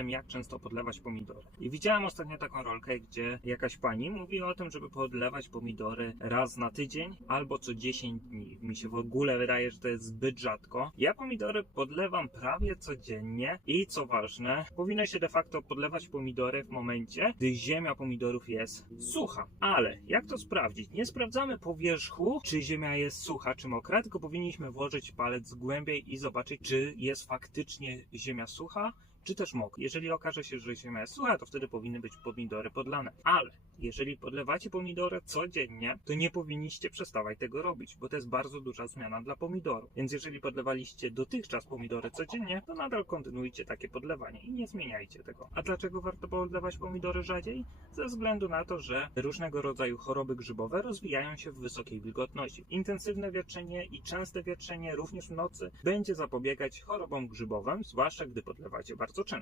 tym, jak często podlewać pomidory. I widziałem ostatnio taką rolkę, gdzie jakaś pani mówi o tym, żeby podlewać pomidory raz na tydzień albo co 10 dni. Mi się w ogóle wydaje, że to jest zbyt rzadko. Ja pomidory podlewam prawie codziennie i co ważne, powinno się de facto podlewać pomidory w momencie, gdy ziemia pomidorów jest sucha. Ale jak to sprawdzić? Nie sprawdzamy po wierzchu, czy ziemia jest sucha, czy mokra, tylko powinniśmy włożyć palec głębiej i zobaczyć, czy jest faktycznie ziemia sucha, czy też mokra. Jeżeli okaże się, że ziemia jest sucha, to wtedy powinny być pomidory podlane. Ale jeżeli podlewacie pomidory codziennie, to nie powinniście przestawać tego robić, bo to jest bardzo duża zmiana dla pomidorów. Więc jeżeli podlewaliście dotychczas pomidory codziennie, to nadal kontynuujcie takie podlewanie i nie zmieniajcie tego. A dlaczego warto podlewać pomidory rzadziej? Ze względu na to, że różnego rodzaju choroby grzybowe rozwijają się w wysokiej wilgotności. Intensywne wietrzenie i częste wietrzenie również w nocy będzie zapobiegać chorobom grzybowym, zwłaszcza gdy podlewacie bardzo często.